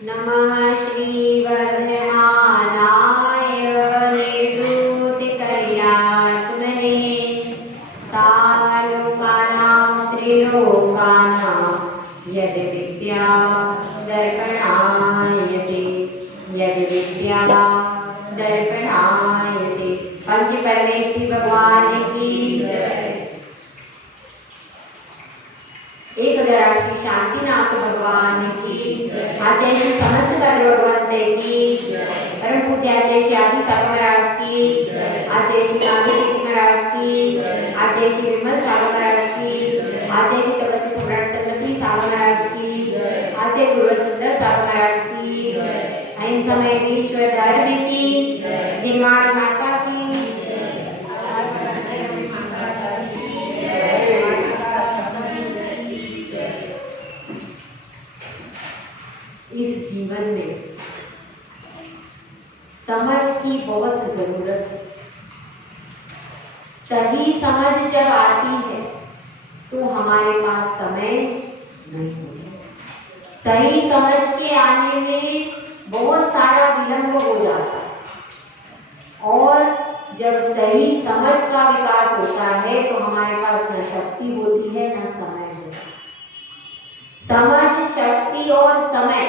नमः श्रीवर्धमानाय निर्वृतिकल्याणसुमहे सालोकानां त्रिलोकानां यद्विद्या दर्पणायते पंच परमेश्वरी भगवान की जय। एक राशि शांतिनाथ भगवान की आचार्य समस्त भगवान की परम पूज्य आचार्य आदि सागर महाराज की आचार्य गांधी महाराज की आचार्य विमल सागर महाराज की आचार्य तपस्वी पुराण सन्नति सागर महाराज की आचार्य गुरु सुंदर सागर महाराज की अहिंसा में ईश्वर धर्म की जिनवाणी माता की इस जीवन में समझ की बहुत जरूरत है। सही समझ जब आती है तो हमारे पास समय नहीं होता। सही समझ के आने में बहुत सारा विलंब हो जाता है और जब सही समझ का विकास होता है तो हमारे पास न शक्ति होती है न समय होता है। समझ, शक्ति और समय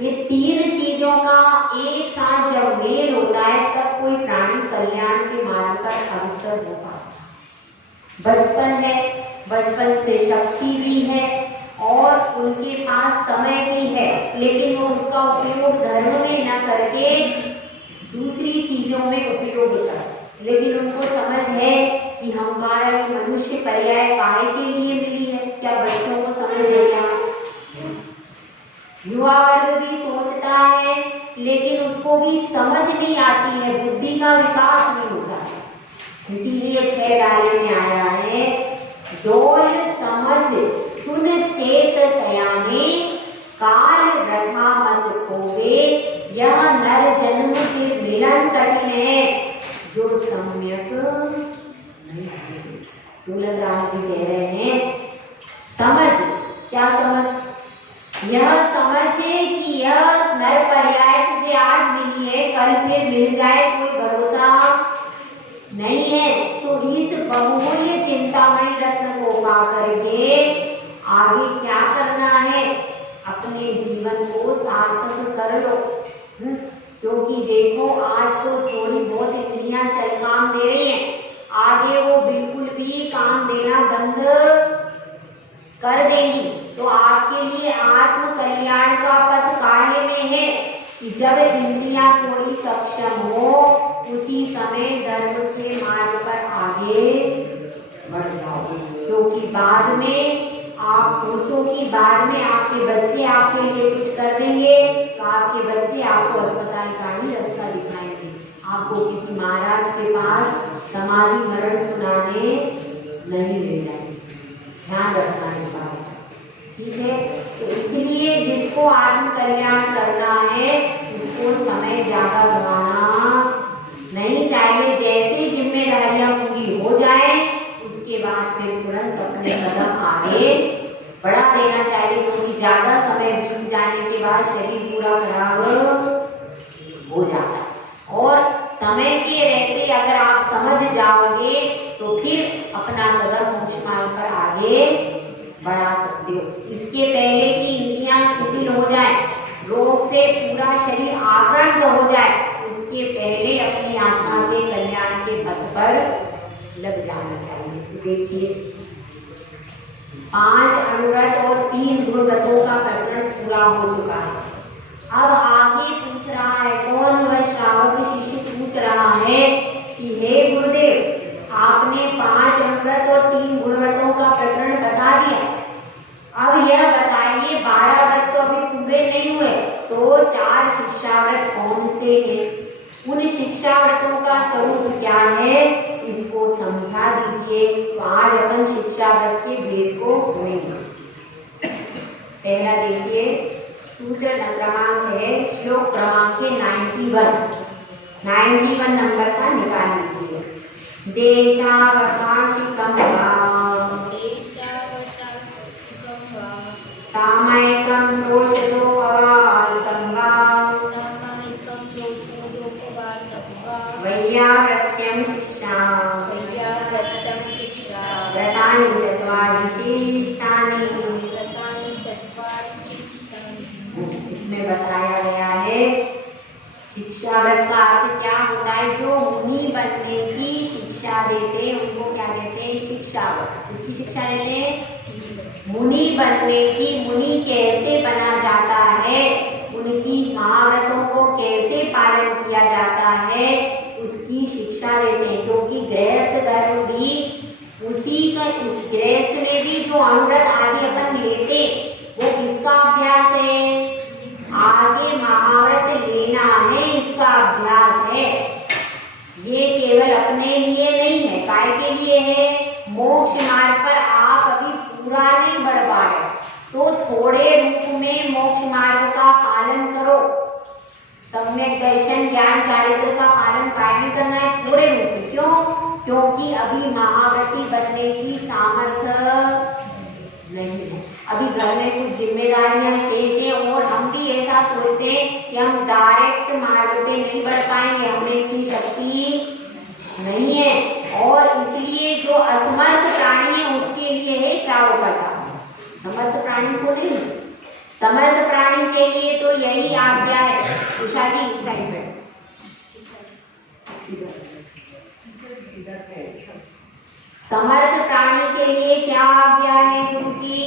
ये तीन चीजों का एक साथ जब मेल होता है तब कोई प्राणी कल्याण के मार्ग पर अग्रसर हो पाता है। बचपन है, बचपन से शक्ति भी है और उनके पास समय भी है, लेकिन वो उसका उपयोग धर्म में न करके दूसरी चीजों में उपयोग होता है। लेकिन उनको समझ है कि हमारा मनुष्य पर्याय काहे के लिए मिली है। क्या बच्चों को समझ है? क्या युवा वर्ग भी सोचता है लेकिन उसको भी समझ नहीं आती है, बुद्धि का विकास नहीं होता है। इसीलिए 6 डाले में आया है, डोल समझ सुन चेत सयाने काल रथा मत खोवे, यह नर जन्म के मिलन कठिन है जो सम्यक नहीं है। तुलसीदास जी कह रहे हैं समझ, क्या समझ? यह समझ है कि यह नर पर्याय तुझे आज मिली है, कल फिर मिल जाए कोई भरोसा नहीं है। तो इस बहुमूल्य चिंतामणि रत्न को पा करके आगे क्या करना है? अपने जीवन को सार्थक कर लो। क्योंकि देखो आज तो थोड़ी बहुत इंद्रियां चल काम दे रही हैं, आगे वो बिल्कुल भी काम देना बंद कर देंगी। तो आपके लिए आत्म कल्याण का पथ काहे में है कि जब इंद्रियां थोड़ी सक्षम हो उसी समय धर्म के मार्ग पर आगे बढ़ जाओ। क्योंकि बाद में आप सोचो कि बाद में आपके बच्चे आपके लिए कुछ कर देंगे तो आपके बच्चे आपको अस्पताल का ही रास्ता दिखाएंगे, आपको किसी महाराज के पास समाधि मरण सुनाने नहीं ले जाएंगे। ध्यान रखना इस बात, ठीक है? तो इसलिए जिसको आत्म कल्याण करना है उसको समय ज्यादा गवाना नहीं चाहिए। जैसे जिम्मेदारियां पूरी हो जाए उसके बाद फिर तुरंत अपने कदम आगे बढ़ा देना चाहिए, क्योंकि ज्यादा समय बीत जाने के बाद शरीर पूरा खराब हो जाता है। और समय के रहते अगर आप समझ जाओगे तो फिर अपना कदम मोक्ष मार्ग पर आगे बढ़ा सकते हो। इसके पहले कि इंद्रियां शिथिल हो जाए, रोग से पूरा शरीर आक्रांत हो जाए, उसके पहले अपनी आत्मा के कल्याण के पथ पर लग जाना चाहिए। देखिए 5 अनुव्रत और 3 गुणव्रतों का प्रकरण पूरा हो चुका है। अब आगे पूछ रहा है, कौन वह श्रावक शिष्य पूछ रहा है कि हे गुरुदेव, आपने 5 अनुव्रत और 3 गुणव्रतों का प्रकरण बता दिया, अब यह बताइए 12 व्रत तो अभी पूरे नहीं हुए, तो 4 शिक्षाव्रत कौन से हैं? उन शिक्षाव्रतों का स्वरूप क्या है, इसको समझा दीजिए। तो आज अपन शिक्षाव्रत के भेद को सुनेंगे। पहला देखिए, सूत्र क्रमांक है, श्लोक क्रमांक है 91 नंबर का निकाल लीजिए। देशावकाशिकं वा सामयिकं दोषतो अवास्तम इसमें बताया गया है शिक्षाव्रत का अर्थ क्या होता है। जो मुनि बनने की शिक्षा देते हैं उनको क्या कहते हैं, शिक्षाव्रत। इसकी शिक्षा देते हैं मुनि बनने की, मुनि कैसे बना जाता है, उनकी महाव्रतों को कैसे पालन किया जाता है, उसकी शिक्षा देते हैं। क्योंकि गृहस्थ धर्म भी उसी का, उस गृहस्थ में भी जो अनुव्रत आदि अपन लेते वो किसका अभ्यास है, आगे महाव्रत लेना है, इसका अभ्यास है। ये केवल अपने लिए नहीं है, काय के लिए है, मोक्ष मार्ग पर आप अभी पूरा नहीं बढ़ पाए तो थोड़े रूप में मोक्ष मार्ग का पालन करो। सम्यक दर्शन ज्ञान चारित्र का पालन कायम करना है थोड़े रूप में। क्यों? क्योंकि अभी महाव्रती बनने की सामर्थ्य नहीं है, अभी घर में कुछ जिम्मेदारियां शेष है और हम भी ऐसा सोचते हैं कि हम डायरेक्ट मार्ग पे नहीं बढ़ पाएंगे, हमें इतनी शक्ति नहीं है। और इसलिए जो असमर्थ प्राणी है उसके लिए है श्रावकता, समर्थ प्राणी को नहीं। समर्थ प्राणी के लिए तो यही आज्ञा है। उषा जी इस साइड में, समर्थ प्राणी के लिए क्या आज्ञा है गुरु की,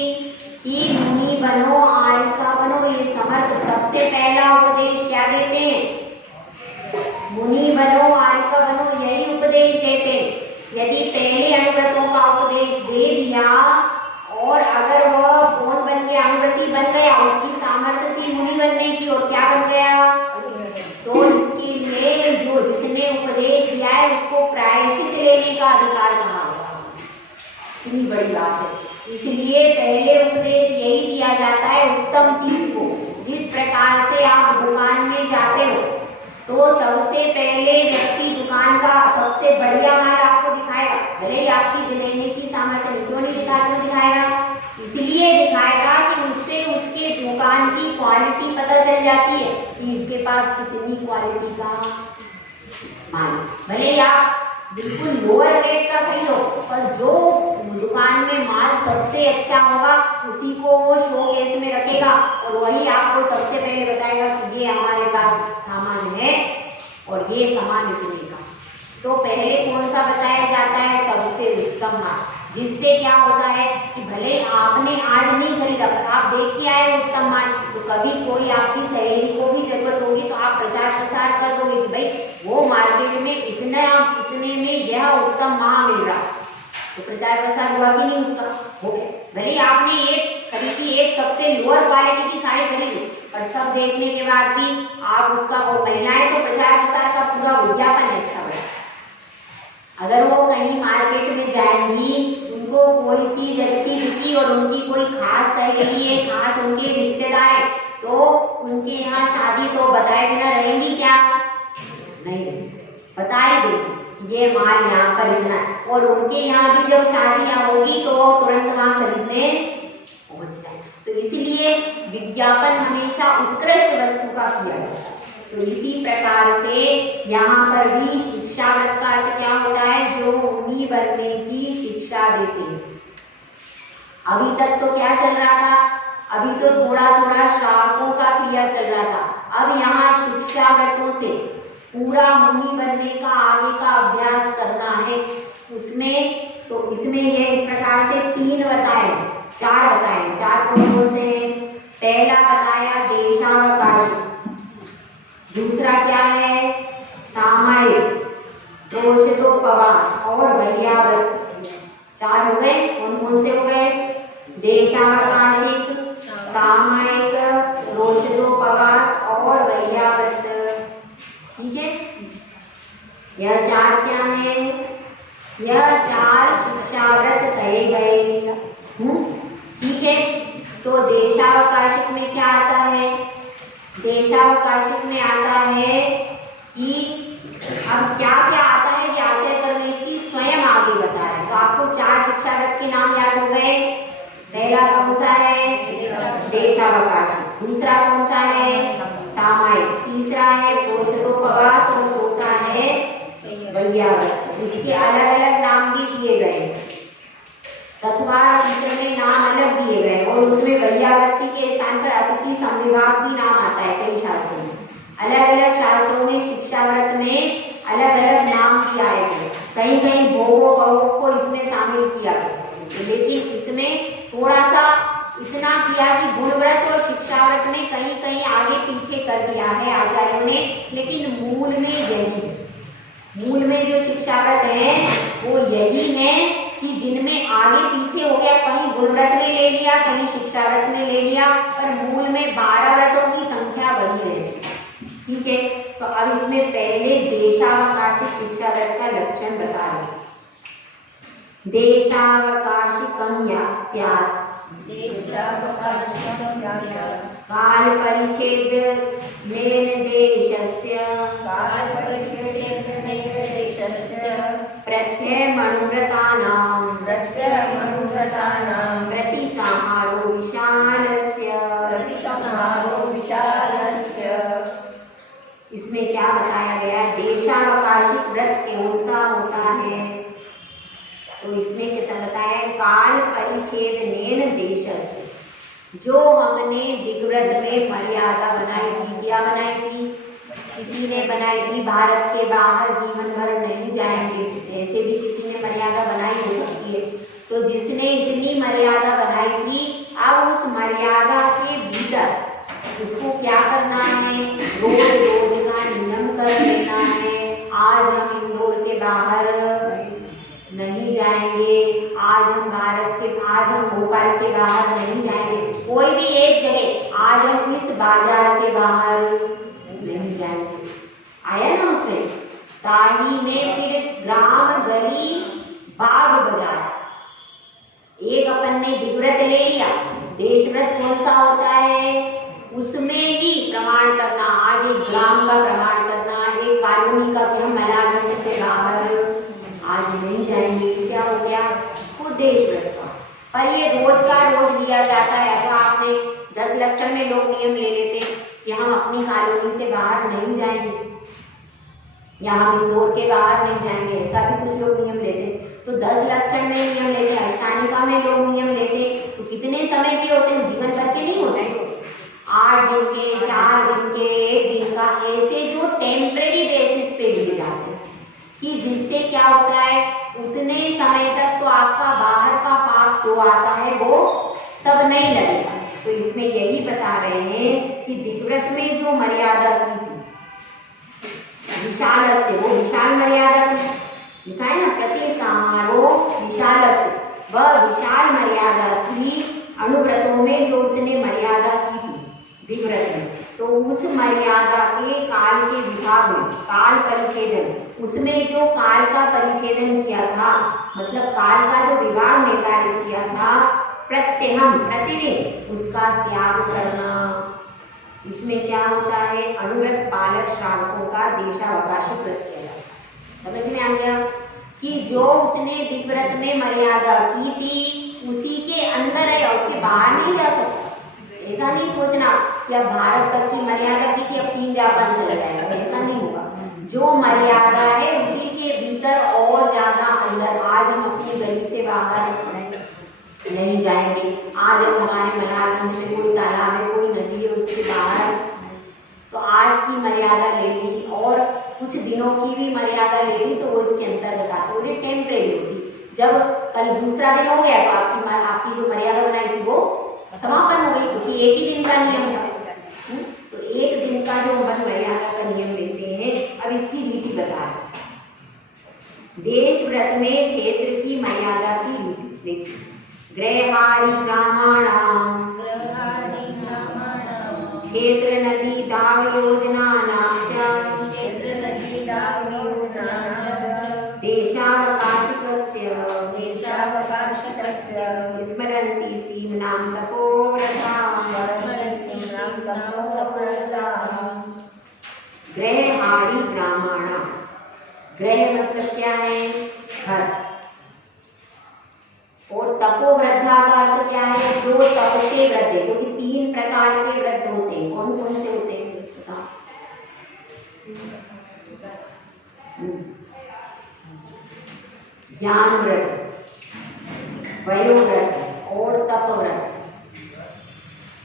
कि मुनि बनो आर्षा बनो। ये समर्थ सबसे पहला उपदेश क्या देते हैं, मुनि बनो आर्षा बनो, यही उपदेश देते हैं। यदि पहले अनुव्रतों का उपदेश दे दिया और अगर वह कौन बन गया, अनुव्रती बन गया, उसकी सामर्थ्य थी मुनि बनने की और क्या बन गया, तो इसके लिए जो जिसने उपदेश दिया है उसको प्रायश्चित लेने का अधिकार कहा होगा। इतनी बड़ी बात है। इसलिए पहले उपदेश यही दिया जाता है उत्तम चीज को। जिस प्रकार से आप दुकान में जाते हो तो सबसे पहले व्यक्ति दुकान का सबसे बढ़िया माल आपको दिखाएगा, भले ही आपकी लेने की सामर्थ्य क्यों नहीं दिखाएगा, इसलिए दिखाएगा कि उससे उसके दुकान की क्वालिटी पता चल जाती है कि इसके पास कितनी क्वालिटी का माल। भले ही आप बिल्कुल लोअर रेट का खरीदो, पर जो दुकान में माल सबसे अच्छा होगा उसी को वो शोकेस में रखेगा और वही आपको सबसे पहले बताएगा कि ये हमारे पास सामान है और ये सामान इतने का। तो पहले कौन सा बताया जाता है, सबसे उत्तम माल, जिससे क्या होता है कि भले आपने आज नहीं खरीदा पर आप देख के आए उत्तम माल, तो कभी कोई आपकी सहेली को भी जरूरत होगी तो आप प्रचार प्रसार कर दोगे कि भाई वो मार्केट में इतने में यह उत्तम माल मिल रहा, तो प्रचार प्रसार हुआ कि नहीं उसका, हो गया। भले आपने एक खरीदी, एक सबसे लोअर क्वालिटी की साड़ी खरीदी, पर सब देखने के बाद भी आप उसका, और महिलाएं तो प्रचार प्रसार का पूरा विज्ञापन अच्छा बना। अगर वो कहीं मार्केट में जाएंगी, उनको कोई चीज अच्छी दिखी और उनकी कोई खास सहेली है, खास उनके रिश्तेदार है, तो उनके यहाँ शादी तो बताए बिना रहेंगी क्या, नहीं, बता ही देंगे ये माल यहाँ पर इतना है। और उनके यहाँ भी जब शादियाँ होगी तो तुरंत वहाँ खरीदने पहुँच जाए। तो इसलिए विज्ञापन हमेशा उत्कृष्ट वस्तु का किया जाता है। तो इसी प्रकार से यहाँ पर भी शिक्षाव्रत का अर्थ क्या होता है, जो मुनि बनने की शिक्षा देते हैं। अभी तक तो क्या चल रहा था, अभी तो थोड़ा थोड़ा श्रावकों का क्रिया चल रहा था। अब यहाँ शिक्षाव्रतों से पूरा मुनि बनने का आगे का अभ्यास करना है। उसमें तो इसमें ये इस प्रकार से 3 बताए, 4 बताए, 4 कौन से हैं। पहला बताया देशावकाश, दूसरा क्या है सामायिक, रोचकोपवास और वैयाव्रत। 4 हो गए। कौन से हो गए, देशावकाशिक, सामायिक, रोचकोपवास और वैयाव्रत। ठीक है, यह 4 क्या है, यह 4 शिक्षाव्रत कहे गए। ठीक है, तो देशावकाशिक में क्या आता है, देशावकाशिक में आता है कि अब क्या क्या आता है ये आचार्य परमेश्वरी स्वयं आगे बता रहे हैं। तो आपको 4 शिक्षाव्रत के नाम याद हो गए। पहला कौन सा है, देशावकाशिक, दूसरा कौन सा है, सामायिक, तीसरा है रोचकोपवास और चौथा है वैयाव्रत। इसके अलग अलग नाम भी दिए गए। तत्वार सूत्र में नाम अलग दिए गए और उसमें वैयावर्ती के स्थान पर अतिथि संविभाग भी नाम आता है। कई शास्त्रों में अलग अलग शास्त्रों में शिक्षाव्रत में अलग अलग नाम दिया है। कहीं कहीं भोगों को इसमें शामिल किया गया, लेकिन इसमें थोड़ा सा इतना किया कि गुणव्रत और शिक्षाव्रत में कहीं कहीं आगे पीछे कर दिया है आचार्यों ने, लेकिन मूल में यही है। मूल में जो शिक्षाव्रत है वो यही है कि जिनमें आगे पीछे हो गया, कहीं गुणव्रत में ले लिया, कहीं शिक्षाव्रत में ले लिया, पर मूल में 12 व्रतों की संख्या वही है। ठीक है, तो अब इसमें पहले देशावकाशिक शिक्षाव्रत का लक्षण बता रहे। देशावकाशिकं स्यात् काल परिच्छेद निर्देशस्य प्रत्ययमनुव्रतानां प्रतिसंहारो विशालस्य। इसमें क्या बताया गया? देशावकाशिक व्रत कौन सा होता है? तो इसमें क्या बताया? काल परिच्छेद नेन देशस्य, जो हमने दिग्व्रत में मर्यादा बनाई थी। क्या बनाई थी? किसी ने बनाई थी भारत के बाहर जीवन भर नहीं जाएंगे, ऐसे भी किसी ने मर्यादा बनाई हो सकती है। तो जिसने इतनी मर्यादा बनाई थी, अब उस मर्यादा के भीतर उसको क्या करना है? रोज रोज का नियम कर लेना है। आज हम इंदौर के बाहर नहीं जाएंगे, आज हम भोपाल के बाहर नहीं जाएंगे, कोई भी एक जगह, आज हम इस बाजार के बाहर नहीं जाएंगे। आया ना उसमें? ताही में फिर ग्राम गली बाग बाजार, एक अपन ने दिग्व्रत ले लिया। देशव्रत कौन सा होता है? उसमें ही प्रमाण करना, आज एक ग्राम का प्रमाण करना, एक कॉलोनी का, कि हम मलागंज से बाहर आज नहीं जाएंगे। क्या हो गया? उसको देशव्रत का। पर ये रोज का रोज लिया जाता है। ऐसा आपने 10 लक्षण में लोग नियम ले लेते कि हम अपनी कॉलोनी से बाहर नहीं जाएंगे या हम इंदौर के बाहर नहीं जाएंगे, ऐसा भी कुछ लोग नियम लेते। तो 10 लक्षण में नियम लेते, अष्टानिका में लोग नियम लेते, तो कितने समय के होते हैं? जीवन भर के नहीं होते हैं, 8 दिन के, 4 दिन के, 1 दिन का, ऐसे जो टेम्परेरी बेसिस पे लिए जाते हैं कि जिससे क्या होता है, उतने समय तक तो आपका बाहर का पाप जो आता है वो सब नहीं लगेगा। तो इसमें यही बता रहे हैं कि दिग्व्रत में जो मर्यादा की थी विशाल से, वो विशाल मर्यादा थी, लिखा है ना, प्रतिसंहारो विशाल से, वह विशाल मर्यादा थी अनुव्रतों में जो उसने मर्यादा की थी दिग्व्रत में। तो उस मर्यादा के काल के विभाग में, काल परिच्छेदन, उसमें जो काल का परिच्छेदन किया था, मतलब काल का जो विभाग निर्धारित किया था, प्रत्यहम प्रतिदिन उसका त्याग करना। इसमें क्या होता है? अनुव्रत पालक श्रावकों का देशावकाशिक व्रत किया जाता है। समझ में आ गया कि जो उसने दिग्व्रत में मर्यादा की थी उसी के अंदर है, उसके बाहर नहीं जा सकता। ऐसा नहीं सोचना कि अब भारत तक की मर्यादा की, अब चीन जापान चला जाएगा, ऐसा नहीं होगा। जो मर्यादा है उसी के भीतर और ज्यादा अंदर, आज हम अपनी गली से बाहर नहीं जाएंगे, आज हम हमारे मनागंज में कोई तालाब है, कोई नदी है, उसके बाहर, तो आज की मर्यादा ले ली और कुछ दिनों की भी मर्यादा ले ली, तो वो इसके अंतर्गत आती है, टेम्परेरी होती। जब कल दूसरा दिन हो गया तो आपकी जो मर्यादा बनाई थी वो समापन हो गई, क्योंकि एक ही दिन का नियम था। तो एक दिन का जो हम मर्यादा का नियम लेते हैं। अब इसकी रीति बता रहे। देशव्रत में क्षेत्र की मर्यादा की रीति, गृहाणि ग्रामाणां क्षेत्र नदी दाव योजनानां देशावकाशिकस्य स्मरन्ति सीम्नां तपोव्रतां। गृहाणि ग्रामाणां, गृह मतलब क्या है? घर, और तपोव्रता का अर्थ क्या है? जो तप से व्रत है, क्योंकि 3 प्रकार के व्रत होते हैं। कौन कौन से होते हैं बताओ? ज्ञान व्रत, वयोव्रत और तपव्रत।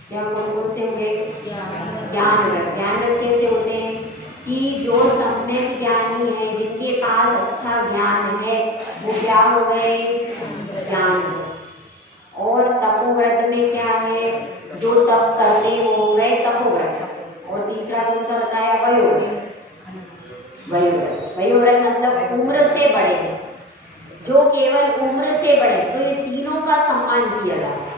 क्या कौन कौन से होंगे? ज्ञानव्रत। ज्ञानव्रत कैसे होते हैं कि जो सम्यक ज्ञानी है, जिनके पास अच्छा ज्ञान है, वो क्या हो गए? ज्ञान। और तपोव्रत में क्या है? जो तप करते हो गए तपोव्रत। और तीसरा कौन सा बताया? वयोव्रत। वयोव्रत, वयोव्रत मतलब उम्र से बड़े हैं, जो केवल उम्र से बड़े। तो ये तीनों का सम्मान किया जाता है।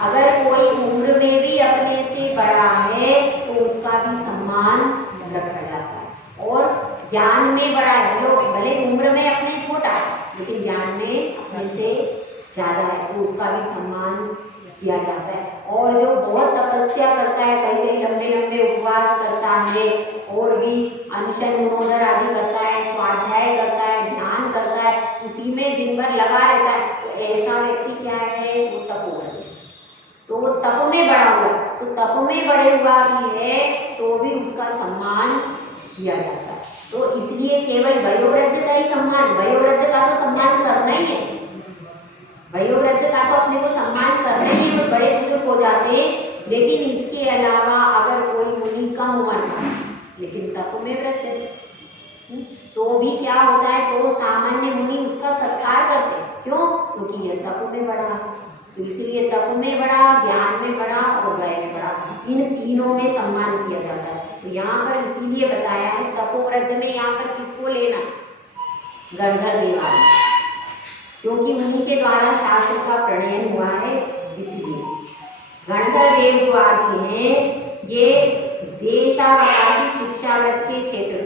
अगर कोई उम्र में भी अपने से बड़ा है तो उसका भी सम्मान रखा जाता है। और ज्ञान में बड़ा है, लोग भले उम्र में अपने छोटा लेकिन ज्ञान में अपने से ज्यादा है, तो उसका भी सम्मान किया जाता है। और जो बहुत तपस्या करता है, कई कई लंबे लंबे उपवास करता है, और भी अनशन मनोदर आदि करता है, स्वाध्याय करता है, ध्यान करता है, उसी में दिन भर लगा रहता है, तो ऐसा व्यक्ति क्या है? वो तपोव्रत। तो वो तप में बड़ा हुआ, तो तप में बड़े हुआ भी है तो भी उसका सम्मान किया जाता है। तो इसलिए केवल वयोवृद्ध का ही सम्मान, वयोवृद्ध का तो सम्मान करना ही है, वयोवृद्ध का तो अपने को सम्मान करना ही है, बड़े बुजुर्ग हो जाते हैं। लेकिन इसके अलावा अगर कोई मुनि कम उम्र का लेकिन तप में वृद्ध है, तो भी क्या होता है? तो सामान्य मुनि उसका सत्कार करते हैं। क्यों? क्योंकि यह तप में बड़ा है। तो इसलिए तप में बड़ा, ज्ञान में बड़ा और वय में बड़ा, इन तीनों में सम्मान किया जाता है। तो यहाँ पर इसीलिए बताया है तपोव्रत में यहाँ पर किसको लेना? गणधर देव आदि, क्योंकि उन्हीं के द्वारा शास्त्र का प्रणयन हुआ है। इसलिए गणधर देव जो आदि हैं ये देशावकाशी शिक्षाव्रत के क्षेत्र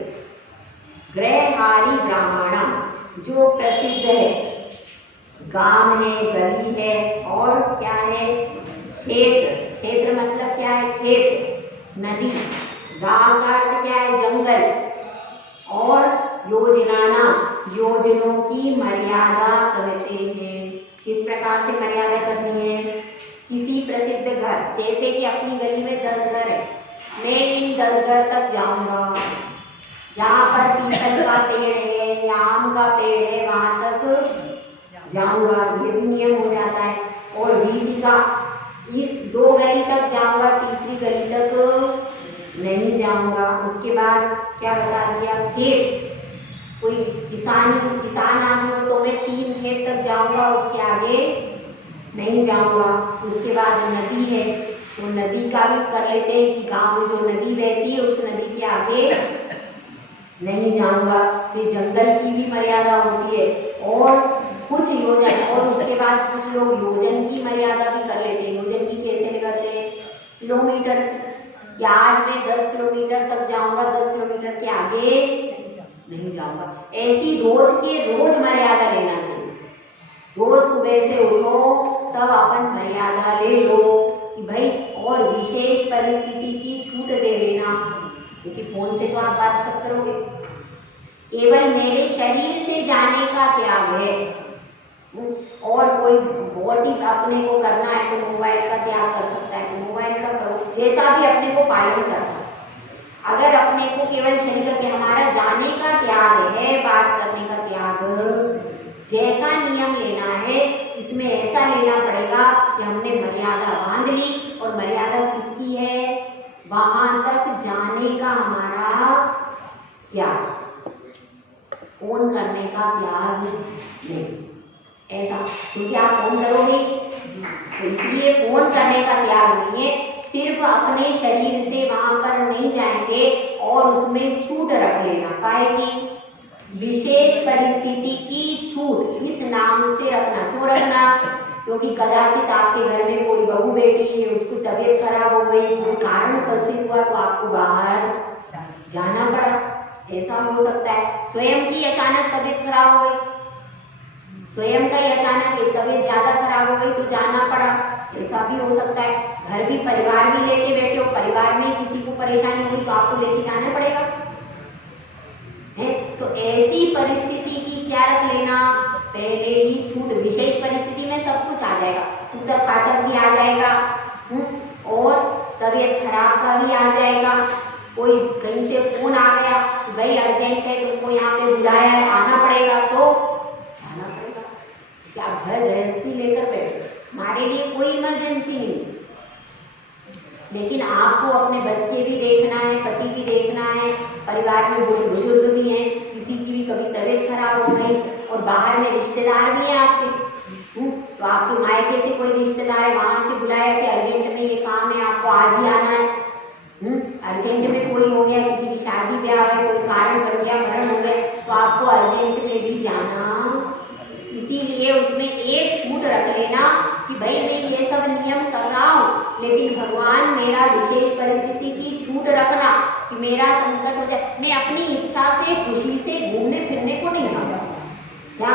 गृहहारी ब्राह्मण जो प्रसिद्ध है, गांव है, गली है, और क्या है? क्षेत्र। क्षेत्र मतलब क्या है? खेत, नदी। गांव का अर्थ क्या है? जंगल। और योजनाना, योजनों की मर्यादा करते हैं। किस प्रकार से मर्यादा करनी है? किसी प्रसिद्ध घर, जैसे कि अपनी गली में 10 घर है, मैं इन 10 घर तक जाऊंगा, जहाँ पर पीपल का पेड़ है या आम का पेड़ है वहां तक जाऊंगा, ये भी नियम हो जाता है। और बीवी का 2 गली तक जाऊंगा, तीसरी गली तक नहीं जाऊंगा। उसके बाद क्या बता दिया? खेत, कोई किसान आदमी हो तो मैं 3 खेत तक जाऊंगा, उसके आगे नहीं जाऊंगा। उसके बाद नदी है, तो नदी का भी कर लेते हैं कि गांव में जो नदी बहती है उस नदी के आगे नहीं जाऊंगा। फिर जंगल की भी मर्यादा होती है, और कुछ योजन, और उसके बाद कुछ लोग योजन की मर्यादा भी कर लेते हैं। योजन की कैसे करते हैं? किलोमीटर, या आज मैं 10 किलोमीटर तक जाऊंगा, 10 किलोमीटर के आगे नहीं जाऊंगा। ऐसी रोज के रोज मर्यादा लेना चाहिए। रोज सुबह से उठो तब अपन मर्यादा ले लो कि भाई, और विशेष परिस्थिति की छूट दे देना, क्योंकि फोन से तो आप बात सब करोगे। केवल मेरे शरीर से जाने का त्याग है, और कोई बहुत ही अपने को करना है तो मोबाइल का त्याग कर सकता है, तो मोबाइल का करो, जैसा भी अपने को पालन करना है। अगर अपने को केवल शरीर के, हमारा जाने का त्याग है, बात करने का त्याग, जैसा नियम लेना है इसमें ऐसा लेना पड़ेगा कि हमने मर्यादा बांध ली, और मर्यादा किसकी है? वहां तक जाने का हमारा त्याग, फोन करने का त्याग नहीं। ऐसा, क्योंकि आप फोन करोगे तो इसलिए फोन करने का त्याग नहीं है, सिर्फ अपने शरीर से वहां पर नहीं जाएंगे, और उसमें छूट रख लेना। काहे की? विशेष परिस्थिति की छूट, इस नाम से रखना। क्यों रखना? क्योंकि कदाचित आपके घर में कोई बहू बेटी है, उसकी तबीयत खराब हो गई, कोई कारण उपस्थित हुआ तो आपको बाहर जाना पड़ा, ऐसा हो सकता है। स्वयं की अचानक तबीयत खराब हो गई, स्वयं का ही अचानक तबीयत ज्यादा खराब हो गई तो जाना पड़ा, ऐसा भी हो सकता है। घर भी, परिवार भी लेके बैठे हो, परिवार में किसी को परेशानी हुई तो आपको लेके जाना पड़ेगा है। तो ऐसी परिस्थिति की क्या रख लेना? पहले ही छूट। विशेष परिस्थिति में सब कुछ आ जाएगा, सूतक पातक भी आ जाएगा, और तबीयत खराब का भी आ जाएगा। कोई कहीं से फोन आ गया तो भाई अर्जेंट है, तुमको यहाँ पे बुलाया है, आना पड़ेगा, तो जाना पड़ेगा। कि आप घर गृहस्थी लेकर बैठे, हमारे लिए कोई इमरजेंसी नहीं, लेकिन आपको अपने बच्चे भी देखना है, पति भी देखना है, परिवार में बड़े बुजुर्ग भी हैं, किसी की भी कभी तबीयत खराब हो गई और बाहर में रिश्तेदार भी हैं आपके, तो आपके मायके से कोई रिश्तेदार है, वहां से बुलाया कि अर्जेंट में ये काम है, आपको आज ही आना है। अर्जेंट में कोई हो गया, किसी की शादी ब्याह है, कोई कारण बन गया, मरण हो गया, तो आपको अर्जेंट में भी जाना। इसीलिए उसमें एक छूट रख लेना कि भाई मैं ये सब नियम कर रहा हूँ, लेकिन भगवान मेरा विशेष परिस्थिति की छूट रखना कि मेरा संकट हो जाए, मैं अपनी इच्छा से खुशी से घूमने फिरने को नहीं जाऊँगा। क्या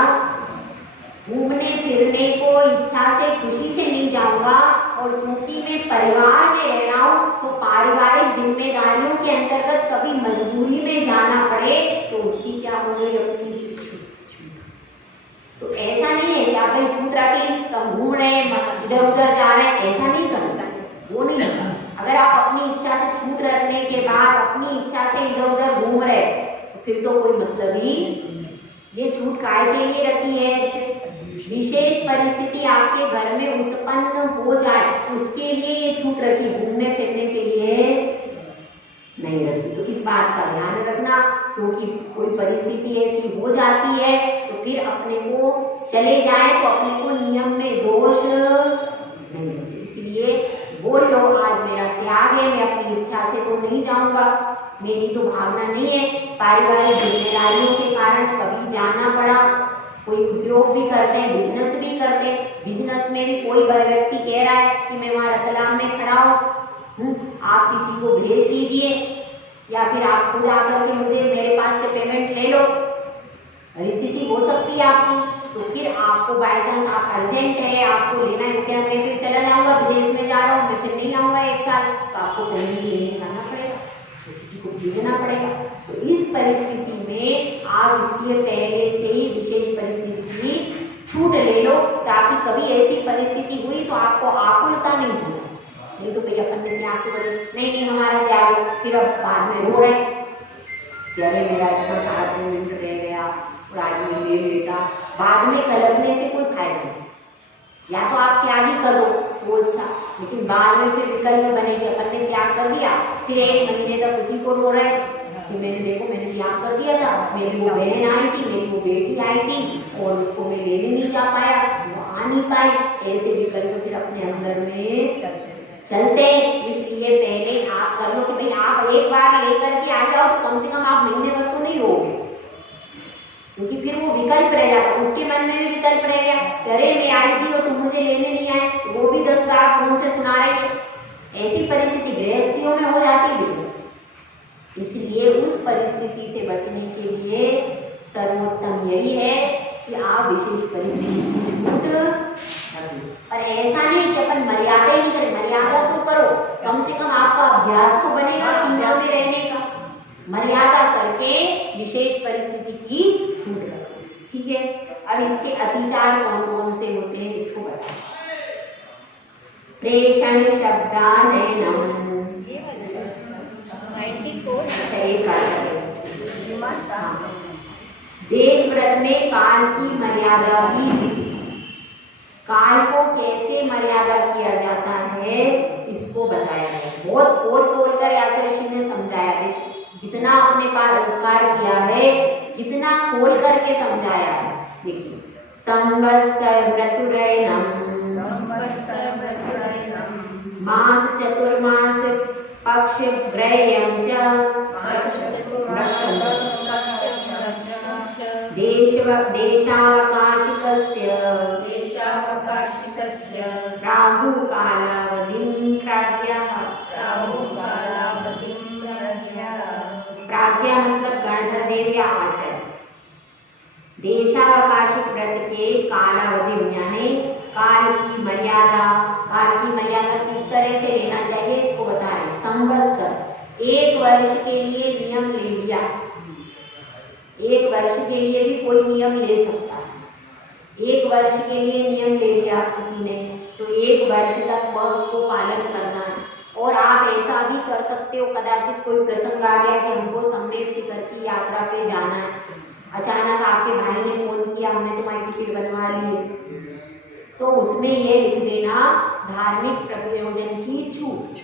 घूमने फिरने को इच्छा से खुशी से नहीं जाऊंगा, और चूंकि मैं परिवार में रह रहा हूँ तो पारिवारिक जिम्मेदारियों के अंतर्गत कभी मजबूरी में जाना पड़े तो उसकी क्या हो गई, अपनी छूट। तो ऐसा नहीं है कि आप भाई छूट रख ली तो हम घूम रहे हैं, इधर उधर जा रहे हैं, ऐसा नहीं कर सकते, वो नहीं होता। अगर आप अपनी इच्छा से छूट रखने के बाद अपनी इच्छा से इधर उधर घूम रहे तो फिर तो कोई मतलब ही, ये छूट काय के लिए रखी है, विशेष परिस्थिति आपके घर में उत्पन्न हो जाए उसके लिए ये छूट रखी, घूमने फिरने के लिए नहीं रखी। तो इस बात का ध्यान रखना, क्योंकि कोई परिस्थिति ऐसी हो जाती है तो फिर अपने को चले जाए तो अपने को नियम में दोष नहीं रखे। इसलिए बोल लो आज मेरा त्याग है, मैं अपनी इच्छा से तो नहीं जाऊंगा, मेरी तो भावना नहीं है, पारिवारिक जिम्मेदारियों के कारण कभी जाना पड़ा, कोई उद्योग भी करते हैं, बिजनेस भी करते हैं, बिजनेस में भी कोई व्यक्ति कह रहा है कि मैं वहाँ रतलाम में खड़ा हूँ, आप किसी को भेज दीजिए या फिर आप खुद आकर के मुझे मेरे पास से पेमेंट ले लो, परिस्थिति हो सकती है आपकी, तो फिर आपको बाय चांस आप अर्जेंट है, आपको लेना है, क्या मैं फिर चला जाऊँगा, विदेश में जा रहा हूँ, मैं फिर नहीं आऊँगा 1 साल, तो आपको पेमेंट लेने जाना पड़ेगा, तो किसी को भेजना पड़ेगा। तो इस परिस्थिति में आप इसलिए पहले से ही विशेष परिस्थिति की छूट ले लो, ताकि कभी ऐसी परिस्थिति हुई तो आपको आकुलता नहीं हो जाए। नहीं तो भाई अपन ने त्याग को बोले नहीं हमारा त्याग, फिर अब बाद में रो रहे कि अरे मेरा इतना सारा पेमेंट रह गया और आज मैं ले लेता, बाद में कलपने से कोई फायदा नहीं। या तो आप त्याग ही कर दो तो अच्छा, लेकिन बाद में फिर विकल्प बनेगी, अपन ने त्याग कर दिया, फिर 1 महीने तक उसी को रो रहे कि मैंने देखो मैंने त्याग कर दिया था, मेरी वो बहन आई थी, मेरी वो बेटी आई थी और उसको मैं लेने नहीं जा पाया, वो आ नहीं पाई, ऐसे विकल्प फिर अपने अंदर में चलते। इसलिए पहले आप कर लो कि भाई आप एक बार लेकर के आ जाओ तो कम से कम आप महीने भर तो नहीं रोगे, क्योंकि फिर वो विकल्प रह जाता, उसके मन में भी विकल्प रह गया, अरे मैं आई थी और तुम मुझे लेने नहीं आए, वो भी 10 बार फोन से सुना रहे, ऐसी परिस्थिति गृहस्थियों में हो जाती है। इसलिए उस परिस्थिति से बचने के लिए सर्वोत्तम यही है कि आप विशेष परिस्थिति की छूट रखें। और ऐसा नहीं कि अपन मर्यादा ही करें, मर्यादा तो करो, कम से कम आपका अभ्यास तो बनेगा सीमा में रहने का, मर्यादा करके विशेष परिस्थिति की छूट रखो। ठीक है, अब इसके अतिचार कौन कौन से होते हैं इसको बताओ। प्रेषण शब्दानयनम, देश व्रत में काल की मर्यादा भी, काल को कैसे मर्यादा किया जाता है इसको बताया है, बहुत खोल कर आचार्य जी ने समझाया है, जितना अपने पास उपकार किया है जितना खोल करके समझाया है। देखिए, संवत्सर व्रतुरयनम, मास चतुर्मास पक्ष ग्रह्यं च, देशावकाशिकस्य राहुकालावधिं प्राज्ञः, प्राज्ञा मतलब गणधर देव या आचार्य। देशावकाशिक व्रत के कालावधि यानी काल की मर्यादा, काल की मर्यादा किस तरह से लेना चाहिए इसको बताएं। संवत्सर, 1 वर्ष के लिए नियम ले लिया, 1 वर्ष के लिए भी कोई नियम ले सकता है, 1 वर्ष के लिए नियम ले लिया किसी ने तो 1 वर्ष तक वह उसको पालन करना है। और आप ऐसा भी कर सकते हो, कदाचित कोई प्रसंग आ गया कि हमको संदेश शिखर की यात्रा पे जाना है, अचानक आपके भाई ने फोन किया, हमने तुम्हारी टिकट बनवा ली, तो उसमें ये लिख देना धार्मिक प्रयोजन की छूट।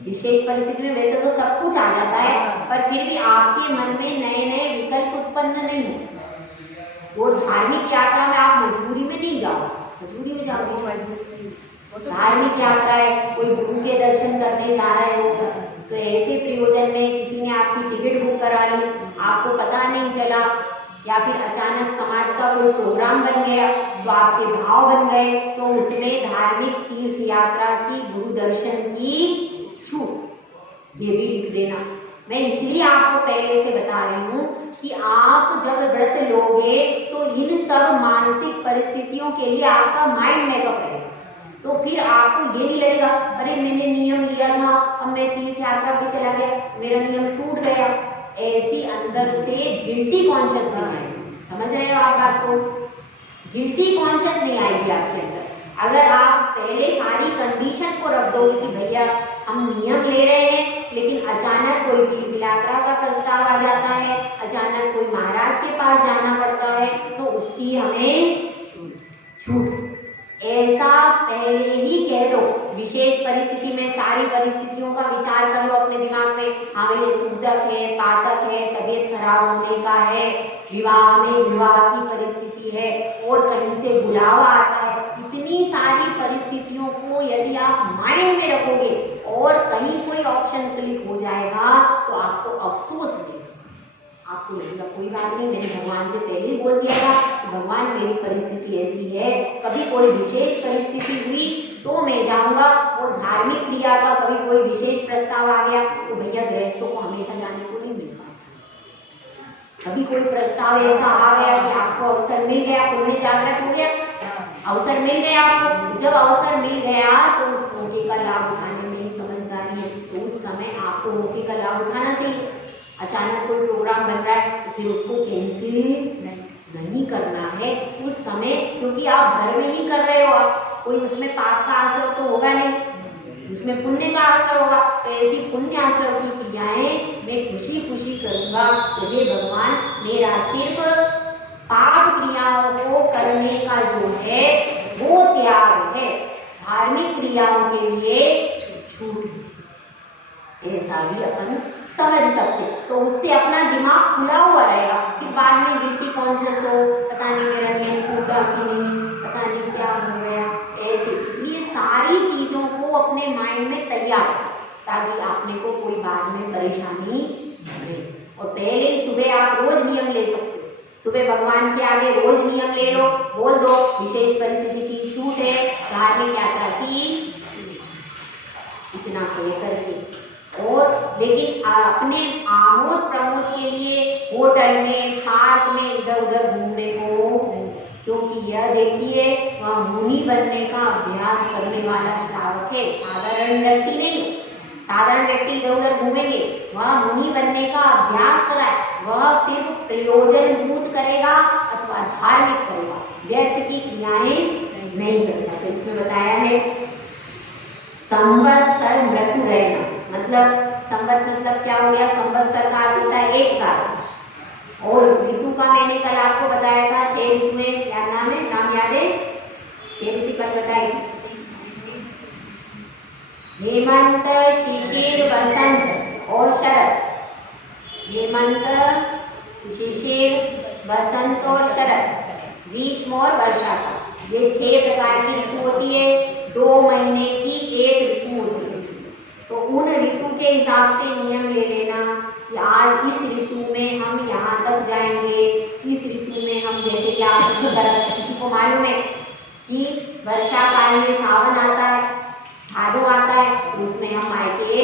विशेष परिस्थिति में वैसे तो सब कुछ आ जाता है, पर फिर भी आपके मन में नए नए विकल्प उत्पन्न नहीं होते। वो धार्मिक यात्रा में आप मजबूरी में नहीं जाओ, मजबूरी में जाओगे। धार्मिक यात्रा है, कोई गुरु के दर्शन करने जा रहे हो, तो ऐसे प्रयोजन में किसी ने आपकी टिकट बुक करा ली, आपको पता नहीं चला, या फिर अचानक समाज का कोई प्रोग्राम बन गया तो आपके भाव बन गए, तो उसमें धार्मिक तीर्थ यात्रा की, गुरु दर्शन की छूट, ये भी लिख देना। मैं इसलिए आपको पहले से बता रही हूँ कि आप जब व्रत लोगे तो इन सब मानसिक परिस्थितियों के लिए आपका माइंड मेकअप रहेगा, तो फिर आपको ये नहीं लगेगा अरे मैंने नियम लिया था, अब मैं तीर्थ यात्रा पे चला गया, मेरा नियम छूट गया। ऐसी अंदर से गिल्टी कॉन्शियस नहीं आएगी। समझ रहे हो आप बात को? गिल्टी कॉन्शियस नहीं आएगी आपके अंदर। अगर आप पहले सारी कंडीशन को रख दो कि भैया हम नियम ले रहे हैं, लेकिन अचानक कोई तीर्थ यात्रा का प्रस्ताव आ जाता है, अचानक कोई महाराज के पास जाना पड़ता है, तो उसकी हमें छूट। ऐसा पहले ही कह दो। विशेष परिस्थिति में सारी परिस्थितियों का विचार कर लो अपने दिमाग में। हाँ ये सूतक है, पातक है, तबीयत खराब होने का है, विवाह में विवाह की परिस्थिति है, और कहीं से बुलावा आता है। इतनी सारी परिस्थितियों को यदि आप माइंड में रखोगे और कहीं कोई ऑप्शन क्लिक हो जाएगा तो आपको अफसोस नहीं, आपको लगेगा कोई बात नहीं, मैंने भगवान से पहले ही बोल दिया था कि भगवान मेरी परिस्थिति ऐसी है, कभी कोई विशेष परिस्थिति हुई तो मैं जाऊंगा। और धार्मिक क्रिया का कभी कोई विशेष प्रस्ताव आ गया तो भैया गृहस्थों को हमेशा जाने को नहीं मिल पाता। कभी कोई प्रस्ताव ऐसा आ गया कि आपको अवसर मिल गया, पुण्य जागृत हो गया, अवसर मिल गया आपको। जब अवसर मिल गया तो उस मौके का लाभ उठाने में समझदारी है, तो उस समय आपको मौके का लाभ उठाना चाहिए। अचानक कोई प्रोग्राम बन रहा है तो फिर उसको कैंसिल नहीं करना है उस समय, क्योंकि आप घर में ही कर रहे हो, आप कोई उसमें पाप का असर तो होगा नहीं, उसमें पुण्य का असर होगा। तो ऐसी पुण्य असर की क्रियाएं मैं खुशी खुशी करूंगा, तो हे भगवान मेरा सिर्फ पाप क्रियाओं को करने का जो है वो त्याग है, धार्मिक क्रियाओं के लिए छूट, ऐसा भी अपन समझ सकते। तो उससे अपना दिमाग खुला हुआ रहेगा कि बाद में गिल्टी कॉन्शियस हो, पता नहीं मेरा नियम टूटा कि नहीं, पता नहीं क्या हो गया, ऐसे। इसलिए सारी चीजों को अपने माइंड में तैयार ताकि आपने को कोई बाद में परेशानी नहीं। और पहले ही सुबह आप रोज नियम ले सकते हो, सुबह भगवान के आगे रोज नियम ले लो, बोल दो विशेष परिस्थिति की छूट है, धार्मिक यात्रा की, इतना कह करके। और लेकिन अपने आमोद प्रमोद के लिए होटल में, पार्क में इधर उधर घूमने को, क्योंकि यह देखिए वह मुनि बनने का अभ्यास करने वाला श्रावक है, साधारण व्यक्ति नहीं। साधारण व्यक्ति इधर उधर घूमेंगे, वह मुनि बनने का अभ्यास कराए, वह सिर्फ प्रयोजन भूत करेगा अथवा धार्मिक करेगा, व्यर्थ की क्रियाएं नहीं करता। तो इसमें बताया है संवत्सर मृत्यु रहना, मतलब संवत मतलब क्या हो गया, संवत्सर का अर्थ होता है एक साल। और ऋतु का मैंने कल आपको बताया था 6 ऋतुएं, क्या नाम है, नाम याद है? 6 ऋतु कल बताई, हेमंत, शिशिर, वसंत और शरद। हेमंत, शिशिर, वसंत और शरद, ग्रीष्म और वर्षा का, ये 6 प्रकार की ऋतु होती है। 2 महीने की एक ऋतु होती है, तो उन ऋतु के हिसाब से नियम ले लेना कि आज इस ऋतु में हम यहाँ तक जाएंगे, इस ऋतु में हम, जैसे कि आप किसी को मालूम है कि वर्षा काल में सावन आता है, भादो आता है, तो उसमें हम मायके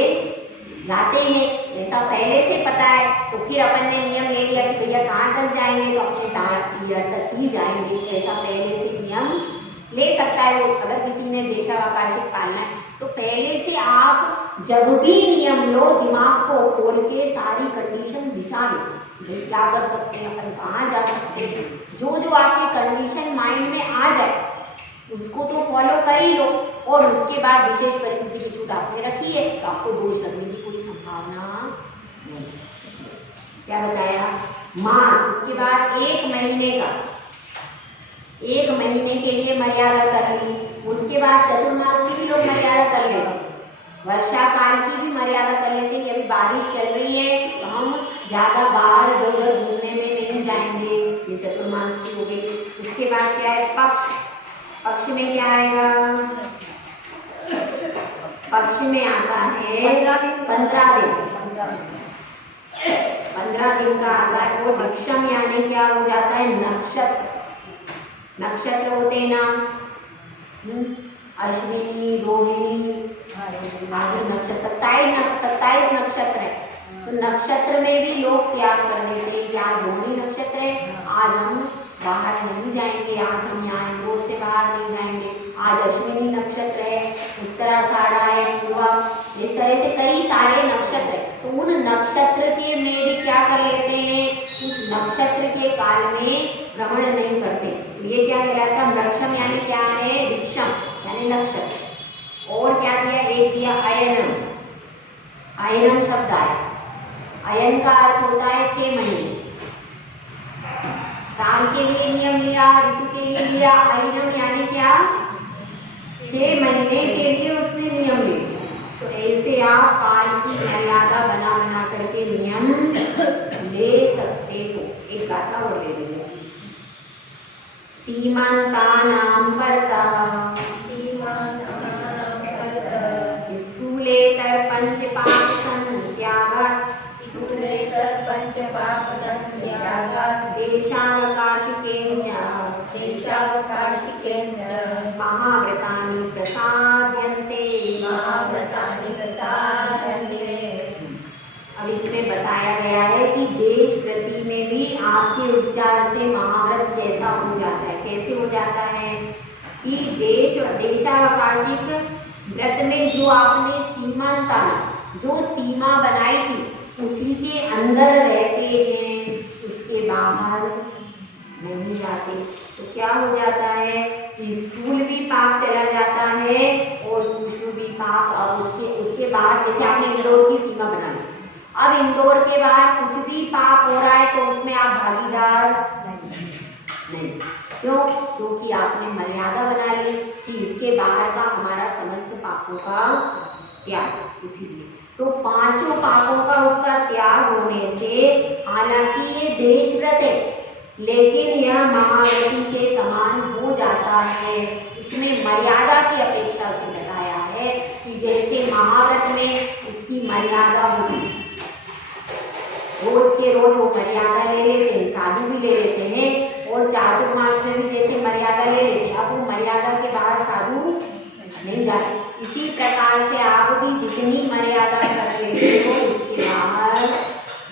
जाते हैं, ऐसा पहले से पता है। तो फिर अपन ने नियम ले लिया कि भैया कहाँ तक जाएंगे, तो अपने ईयर तक ही जाएंगे, ऐसा पहले से नियम ले सकता है वो, अगर किसी ने देशावकाश पालना है। तो पहले से आप जब भी नियम लो, दिमाग को खोल के सारी कंडीशन विचार लो, क्या कर सकते हैं अपन, कहाँ जा सकते हैं, जो जो आपकी कंडीशन माइंड में आ जाए उसको तो फॉलो कर ही लो। और उसके बाद विशेष परिस्थिति की छूट आपने रखी है तो आपको दोष लगने की कोई संभावना नहीं। क्या बताया? मास, उसके बाद 1 महीने का, 1 महीने के लिए मर्यादा कर ली। उसके बाद चतुर्मास की भी लोग मर्यादा कर लेते, वर्षा काल की भी मर्यादा कर लेते कि अभी बारिश चल रही है तो हम ज़्यादा बाहर इधर उधर घूमने में नहीं जाएंगे, ये चतुर्मास की हो गई। उसके बाद क्या है, पक्ष, पक्ष में क्या आएगा, पक्ष में आता है 15 दिन, 15 दिन का आता है वो विक्षम, यानी क्या हो जाता है, नक्षत्र, नक्षत्र होते हैं ना, अश्विनी, रोहिणी, नक्षत्र 27 नक्षत्र है। तो नक्षत्र में भी लोग त्याग कर लेते हैं कि आज रोहिणी नक्षत्र है, आज हम बाहर नहीं जाएंगे, आज हम यहाँ इंदौर से बाहर नहीं जाएंगे, आज अश्विनी नक्षत्र है, उत्तराषाढ़ है, पूर्वा, इस तरह से कई सारे नक्षत्र है। तो उन नक्षत्र के में भी क्या कर लेते हैं, उस नक्षत्र के काल में भ्रमण नहीं करते। ये क्या कहलाता है, वृक्षम यानी क्या है, विक्षम यानी नक्षत्र। और क्या दिया, एक दिया अयनम, अयनम शब्द आया, अयन का अर्थ होता है 6 महीने, साल के लिए नियम लिया, ऋतु के लिए लिया, अयनम यानी क्या, 6 महीने के लिए उसने नियम लिया। तो ऐसे आप काल की मर्यादा बना बना करके नियम ले सकते हो। एक गाथा और ले लीजिए, सीमांतानां परतः स्थूलेतर पंचपापसंत्यागात् देशावकाशिकेन महाव्रतानि प्रसाद्यन्ते। अब इसमें बताया गया है कि देश प्रति में भी आपके उच्चार से महाव्रत जैसा हो जाता है। कैसे हो जाता है कि देशावकाशिक व्रत में जो आपने सीमांता, जो सीमा बनाई थी उसी के अंदर रहते हैं, उसके बाहर नहीं जाते। तो क्या हो जाता है कि स्थूल भी पाप चला जाता है और सूक्ष्म भी पाप। और उसके बाहर, जैसे आपने इंदौर की सीमा बनाई, अब इंदौर के बाहर कुछ भी पाप हो रहा है तो उसमें आप भागीदार नहीं। क्यों? क्योंकि आपने मर्यादा बना ली कि इसके बाहर का हमारा समस्त पापों का त्याग। इसीलिए तो 5 पापों का उसका त्याग होने से, हालांकि ये देश व्रत है लेकिन यह महाव्रती के समान हो जाता है। इसमें मर्यादा की अपेक्षा से बताया है कि जैसे महाव्रत में उसकी मर्यादा होगी, रोज के रोज वो मर्यादा ले लेते हैं, साधु भी ले लेते हैं, और चातुर्मास में भी जैसे मर्यादा ले लेते हैं, अब वो मर्यादा के बाहर साधु नहीं जाते। इसी प्रकार से आप भी जितनी मर्यादा कर लेते हो उसके बाहर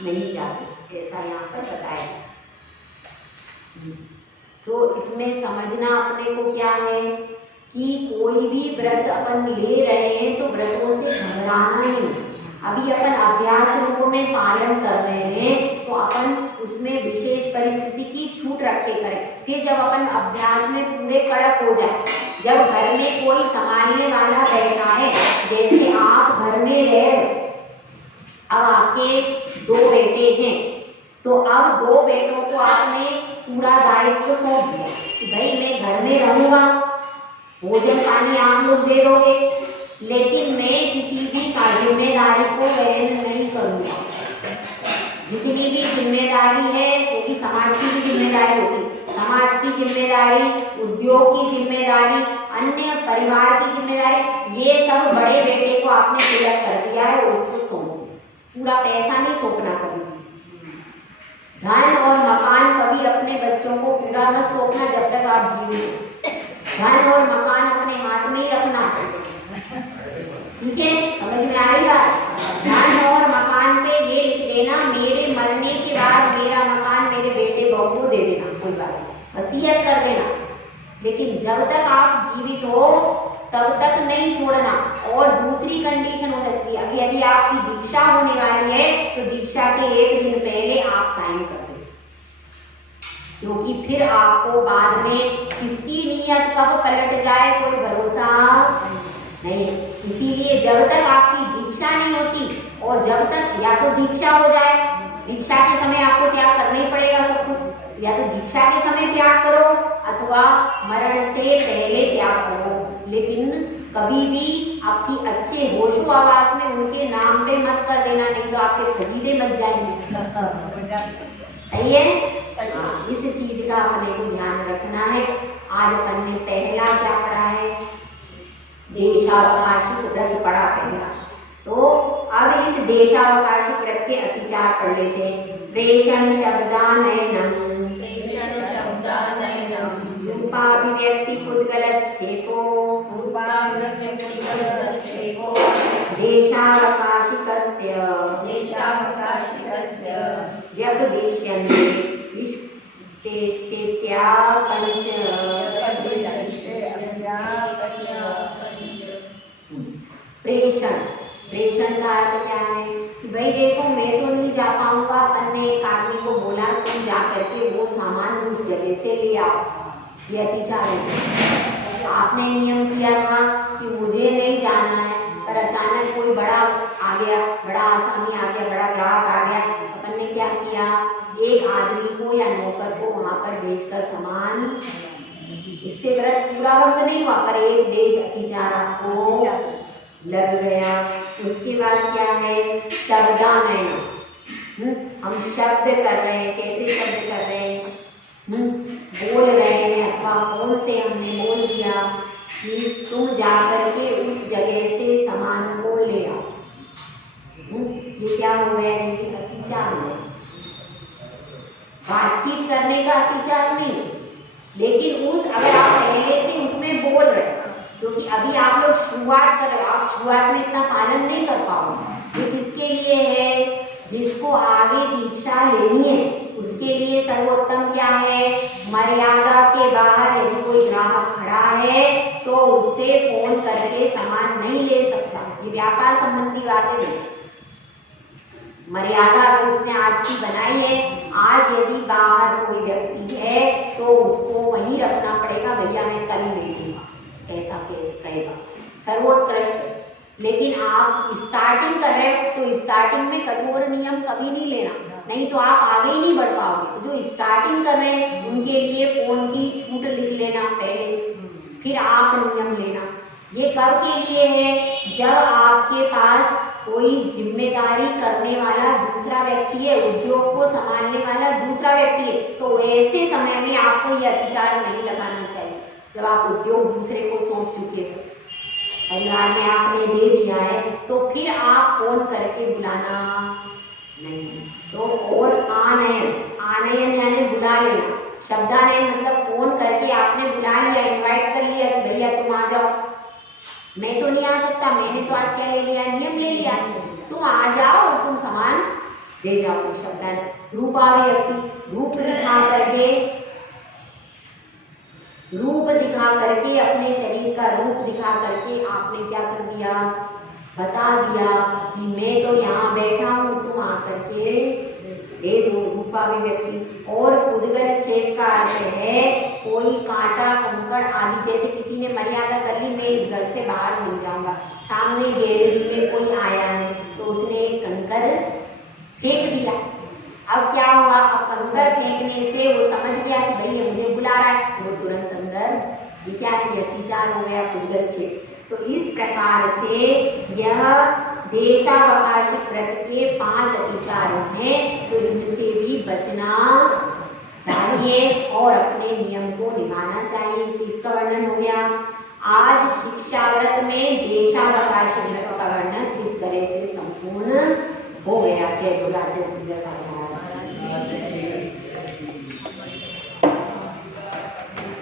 नहीं जाते, ऐसा यहाँ पर बताया। तो इसमें समझना अपने को क्या है कि कोई भी व्रत अपन ले रहे हैं तो व्रतों से घबराना नहीं। अभी अपन अभ्यास रूप में पालन कर रहे हैं तो अपन उसमें विशेष परिस्थिति की छूट रख के करें। फिर जब अपन अभ्यास में पूरे कड़क हो जाए, जब घर में कोई संभालने वाला बैठा है, जैसे आप घर में रह, अब आपके 2 बेटे हैं तो अब 2 बेटों को आपने पूरा दायित्व सौंप दिया कि भाई मैं घर में रहूंगा, भोजन पानी आप लोग दे दोगे, लेकिन मैं किसी भी जिम्मेदारी को वहन नहीं करूंगा। जितनी भी जिम्मेदारी है, क्योंकि समाज की भी जिम्मेदारी होती, समाज की जिम्मेदारी, उद्योग की जिम्मेदारी, अन्य परिवार की जिम्मेदारी, ये सब बड़े बेटे को आपने पूरा कर दिया है, उसको सौंप दिया। पूरा पैसा नहीं सौंपना कभी। धन और मकान कभी अपने बच्चों को पूरा मत सौंपना जब तक आप जीवित हो। धन और मकान अपने हाथ में ही रखना, ठीक है? समझ में आ रही बात? धन और मकान पे ये लिख देना मेरे मरने के बाद मेरा मकान मेरे बेटे बहू को दे देना, कोई बात नहीं, वसीयत कर देना। लेकिन जब तक आप जीवित हो तब तक नहीं छोड़ना। और दूसरी कंडीशन हो सकती है, अभी यदि आपकी दीक्षा होने वाली है तो दीक्षा के 1 दिन पहले आप साइन कर दें, क्योंकि फिर आपको बाद में किसकी नीयत कब पलट जाए कोई भरोसा नहीं। इसीलिए जब तक आपकी दीक्षा नहीं होती, और जब तक या तो दीक्षा हो जाए दीक्षा के समय आपको त्याग करना ही पड़ेगा सब कुछ, या तो दीक्षा के समय त्याग करो अथवा मरण से पहले त्याग करो, लेकिन कभी भी आपकी अच्छे होशो आवास में उनके नाम पे मत कर देना, नहीं तो आपके खजीदे मच जाएंगे। सही है? इस चीज का अपने को ध्यान रखना है। आज अपन ने पहला क्या पढ़ा है? देशावकाशिक व्रत पढ़ा पहला। तो अब इस देशावकाशिक व्रत के अतिचार पढ़ लेते हैं। प्रेषण शब्दानयनम, प्रेषण शब्दानयनम, रूपाभिव्यक्ति पुद्गलच्छेपो, रूपाभिव्यक्तिगतक्षेपो, देशावकाशिकस्य देशावकाशिकस्य व्यपदिश्यन्ते तेत्यापञ्च। प्रेषण, प्रेषण का अर्थ क्या है कि भाई देखो मैं तो नहीं जा पाऊंगा, अपन ने एक आदमी को बोला तुम जा करके वो सामान उस जगह से ले आओ, ये अतिचार है। आपने नियम किया था कि मुझे नहीं जाना है, पर अचानक कोई बड़ा आ गया, बड़ा आसामी आ गया, बड़ा ग्राहक आ गया, अपन ने क्या किया, एक आदमी को या नौकर को वहां पर भेजकर सामान, इससे व्रत पूरा भंग नहीं हुआ पर एक देश अतिचार आपको लग गया। उसके बाद क्या है? शब्दानयन, हम शब्द कर रहे हैं, कैसे शब्द कर रहे हैं? बोल रहे हैं अथवा फोन से हमने बोल दिया कि तुम जा करके उस जगह से सामान को ले आओ, ये क्या हो गया? ये अतिचार है। बातचीत करने का अतिचार नहीं, लेकिन उस अगर आप पहले से उसमें बोल रहे हैं, क्योंकि अभी आप लोग शुरुआत कर रहे हैं, आप शुरुआत में इतना पालन नहीं कर पाओगे। ये किसके लिए है? जिसको आगे दीक्षा लेनी है उसके लिए सर्वोत्तम क्या है? मर्यादा के बाहर यदि कोई ग्राहक खड़ा है तो उससे फोन करके सामान नहीं ले सकता, ये व्यापार संबंधी बातें नहीं। मर्यादा अगर उसने आज की बनाई है, आज यदि बाहर कोई व्यक्ति है तो उसको वहीं रखना पड़ेगा, भैया मैं कल ले लूंगा, ऐसा कहेगा सर्वोत्कृष्ट। लेकिन आप स्टार्टिंग कर रहे हो तो स्टार्टिंग में कठोर नियम कभी नहीं लेना, नहीं तो आप आगे ही नहीं बढ़ पाओगे। तो जो स्टार्टिंग कर रहे हैं उनके लिए फोन की छूट लिख लेना पहले, फिर आप नियम लेना। ये कब के लिए है? जब आपके पास कोई जिम्मेदारी करने वाला दूसरा व्यक्ति है, उद्योग को संभालने वाला दूसरा व्यक्ति है, तो ऐसे समय में आपको ये अतिचार नहीं लगाना चाहिए। जब आप उद्योग दूसरे को सौंप चुके हो, परिवार में आपने दे दिया है, तो फिर आप फोन करके बुलाना नहीं। तो और आनयन, आनयन यानी बुला लेना। शब्दानयन मतलब फोन करके आपने बुला लिया, इनवाइट कर लिया कि भैया तुम आ जाओ। मैं तो नहीं आ सकता, मैंने तो आज क्या ले लिया? नियम ले लिया, तुम आ जाओ और तुम सामान दे जाओ। शब्दानयन। रूपाभिव्यक्ति, रूप दिखा करके अपने शरीर का रूप दिखा करके आपने क्या कर दिया? बता दिया कि मैं तो यहाँ बैठा हूँ, तुम आकर के दे दो। रूपाभिव्यक्ति। और पुद्गल छेप का अर्थ है कोई कांटा कंकड़ आदि, जैसे किसी ने मर्यादा कर ली, मैं इस घर से बाहर नहीं जाऊंगा, सामने गैलरी में कोई आया है तो उसने एक कंकड़ फेंक दिया। अब क्या हुआ? अब कंकड़ फेंकने से वो समझ गया कि भाई ये मुझे बुला रहा है, वो तुरंत अंदर, ये क्या है? अतिचार हो गया, पुद्गल छेप। तो इस प्रकार से यह देशावकाशिक व्रत के 5 अतिचारों हैं, तो इनसे भी बचना चाहिए और अपने नियम को निभाना चाहिए। इसका वर्णन हो गया। आज शिक्षा व्रत में देशावकाशिक व्रत का वर्णन इस तरह से संपूर्ण हो गया। जय बोला, जय श्री कृष्ण।